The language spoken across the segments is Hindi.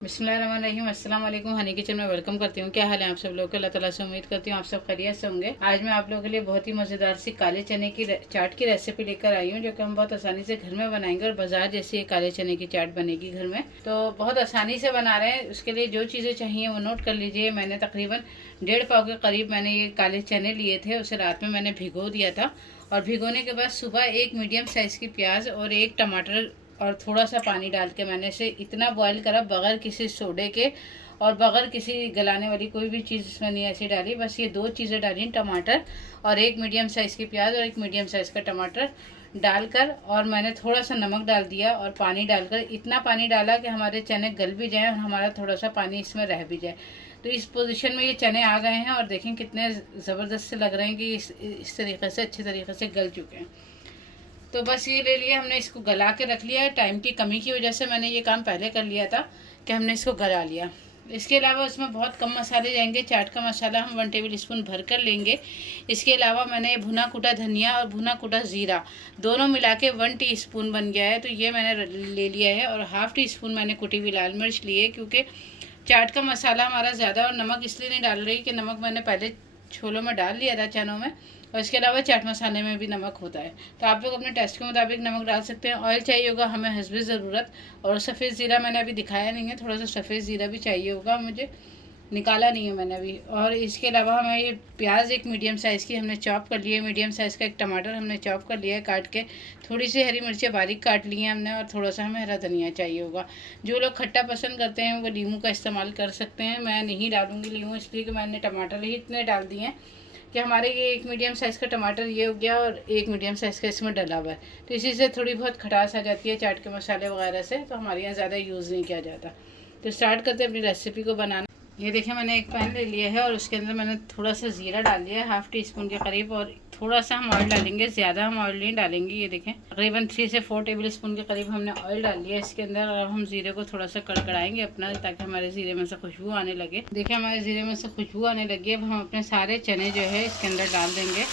बिस्मिल्लाहिर्रहमानिर्रहीम, अस्सलाम वालेकुम। हनी किचन में वेलकम करती हूँ। क्या हाल है आप सब लोग के? अल्लाह ताला से उम्मीद करती हूँ आप सब खैरियत से होंगे। आज मैं आप लोगों के लिए बहुत ही मज़ेदार सी काले चने की चाट की रेसिपी लेकर आई हूँ, जो कि हम बहुत आसानी से घर में बनाएंगे और बाजार जैसी ये काले चने की चाट बनेगी घर में। तो बहुत आसानी से बना रहे हैं। उसके लिए जो चीज़ें चाहिए वो नोट कर लीजिए। मैंने तकरीबन 1.5 पाव के करीब मैंने ये काले चने लिए थे। उसे रात में मैंने भिगो दिया था और भिगोने के बाद सुबह एक मीडियम साइज़ की प्याज और एक टमाटर और थोड़ा सा पानी डाल के मैंने इसे इतना बॉईल करा बगैर किसी सोडे के और बगैर किसी गलाने वाली कोई भी चीज़ इसमें नहीं ऐसी डाली। बस ये 2 चीज़ें डाली, टमाटर और एक मीडियम साइज़ की प्याज और एक मीडियम साइज़ का टमाटर डालकर, और मैंने थोड़ा सा नमक डाल दिया और पानी डालकर इतना पानी डाला कि हमारे चने गल भी जाएँ और हमारा थोड़ा सा पानी इसमें रह भी जाए। तो इस पोजीशन में ये चने आ गए हैं और देखें कितने ज़बरदस्त से लग रहे हैं कि इस तरीके से अच्छे तरीके से गल चुके हैं। तो बस ये ले लिया हमने, इसको गला के रख लिया है। टाइम की कमी की वजह से मैंने ये काम पहले कर लिया था कि हमने इसको गला लिया। इसके अलावा उसमें बहुत कम मसाले जाएंगे। चाट का मसाला हम 1 टेबल स्पून भर कर लेंगे। इसके अलावा मैंने भुना कुटा धनिया और भुना कुटा ज़ीरा दोनों मिला के 1 टीस्पून बन गया है, तो ये मैंने ले लिया है। और ½ टीस्पून मैंने कुटी हुई लाल मिर्च ली है, क्योंकि चाट का मसाला हमारा ज़्यादा, और नमक इसलिए नहीं डाल रही कि नमक मैंने पहले छोलों में डाल लिया था, चनों में, और इसके अलावा चाट मसाले में भी नमक होता है। तो आप लोग अपने टेस्ट के मुताबिक नमक डाल सकते हैं। ऑयल चाहिए होगा हमें हस्बे ज़रूरत, और सफ़ेद ज़ीरा मैंने अभी दिखाया नहीं है, थोड़ा सा सफ़ेद ज़ीरा भी चाहिए होगा, मुझे निकाला नहीं है मैंने अभी। और इसके अलावा हमें ये प्याज एक मीडियम साइज़ की हमने चॉप कर लिया है, मीडियम साइज़ का एक टमाटर हमने चॉप कर लिया है काट के, थोड़ी सी हरी मिर्चें बारीक काट ली हैं हमने, और थोड़ा सा हमें हरा धनिया चाहिए होगा। जो लोग खट्टा पसंद करते हैं वो नींबू का इस्तेमाल कर सकते हैं। मैं नहीं डालूँगी नींबू, इसलिए कि मैंने टमाटर ही इतने डाल दिए हैं कि हमारे ये एक मीडियम साइज़ का टमाटर ये हो गया और एक मीडियम साइज़ का इसमें डला हुआ है, तो इसी से थोड़ी बहुत खटास आ जाती है चाट के मसाले वगैरह से, तो हमारे यहाँ ज़्यादा यूज़ नहीं किया जाता। तो स्टार्ट करते हैं अपनी रेसिपी को बनाना। ये देखिए मैंने एक पैन ले लिया है और उसके अंदर मैंने थोड़ा सा ज़ीरा डाल दिया है, ½ टीस्पून के करीब, और थोड़ा सा हम ऑयल डालेंगे, ज़्यादा हम ऑयल नहीं डालेंगे। ये देखें तकरीबन 3 से 4 टेबल स्पून के करीब हमने ऑयल डाल दिया इसके अंदर, और हम ज़ीरे को थोड़ा सा कड़कड़ाएंगे अपना, ताकि हमारे ज़ीरे में से खुशबू आने लगे। देखिए हमारे ज़ीरे में से खुशबू आने लगी। अब हम अपने सारे चने जो है इसके अंदर डाल देंगे।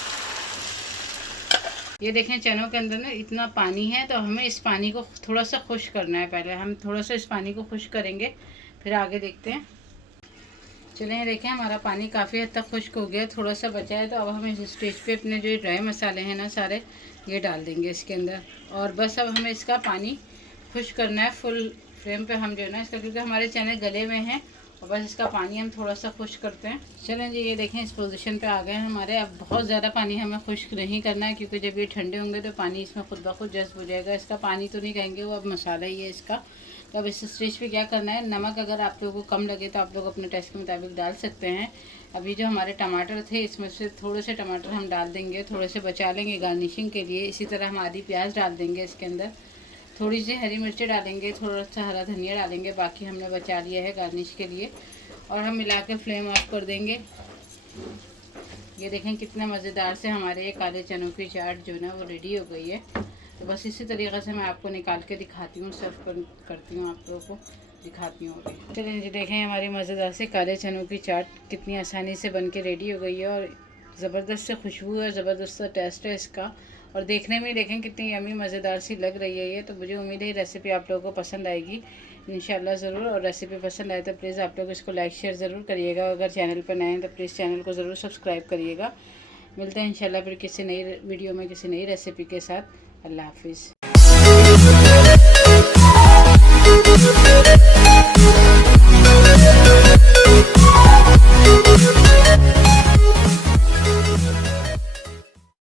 ये देखें चनों के अंदर ना इतना पानी है, तो हमें इस पानी को थोड़ा सा खुश करना है। पहले हम थोड़ा सा इस पानी को खुश करेंगे, फिर आगे देखते हैं। चलें देखें हमारा पानी काफ़ी हद तक खुश्क हो गया, थोड़ा सा बचा है। तो अब हम इस स्टेज पे अपने जो ड्राई मसाले हैं ना सारे ये डाल देंगे इसके अंदर, और बस अब हमें इसका पानी खुश्क करना है। फुल फ्लेम पे हम जो है ना इसका, क्योंकि हमारे चने गले में हैं, और बस इसका पानी हम थोड़ा सा खुश्क करते हैं। चलें जी, ये देखें इस पोजीशन पे आ गए हैं हमारे। अब बहुत ज़्यादा पानी हमें खुश्क नहीं करना है, क्योंकि जब ये ठंडे होंगे तो पानी इसमें खुद ब खुद जज्ब हो जाएगा। इसका पानी तो नहीं कहेंगे, वो अब मसाला ही है इसका। तो अब इस स्टेज पे क्या करना है, नमक अगर आप लोगों को कम लगे तो आप लोग अपने टेस्ट के मुताबिक डाल सकते हैं। अभी जो हमारे टमाटर थे इसमें से थोड़े से टमाटर हम डाल देंगे, थोड़े से बचा लेंगे गार्निशिंग के लिए। इसी तरह हम आधी प्याज डाल देंगे इसके अंदर, थोड़ी सी हरी मिर्चें डालेंगे, थोड़ा सा हरा धनिया डालेंगे, बाकी हमने बचा लिया है गार्निश के लिए। और हम मिला के फ्लेम ऑफ कर देंगे। ये देखें कितने मज़ेदार से हमारे ये काले चनों की चाट जो है ना वो रेडी हो गई है। तो बस इसी तरीके से मैं आपको निकाल के दिखाती हूँ, सर्व करती हूँ, आप लोगों को दिखाती हूँ। चलिए जी देखें हमारी मज़ेदार से काले चनों की चाट कितनी आसानी से बन के रेडी हो गई है, और ज़बरदस्त से खुशबू है, ज़बरदस्त टेस्ट है इसका, और देखने में देखें कितनी यम्मी मज़ेदार सी लग रही है ये। तो मुझे उम्मीद है रेसिपी आप लोगों को पसंद आएगी इंशाल्लाह ज़रूर। और रेसिपी पसंद आए तो प्लीज़ आप लोग इसको लाइक शेयर ज़रूर करिएगा। अगर चैनल पर नए हैं तो प्लीज़ चैनल को ज़रूर सब्सक्राइब करिएगा। मिलते हैं इंशाल्लाह फिर किसी नई वीडियो में किसी नई रेसिपी के साथ। अल्लाह हाफिज़।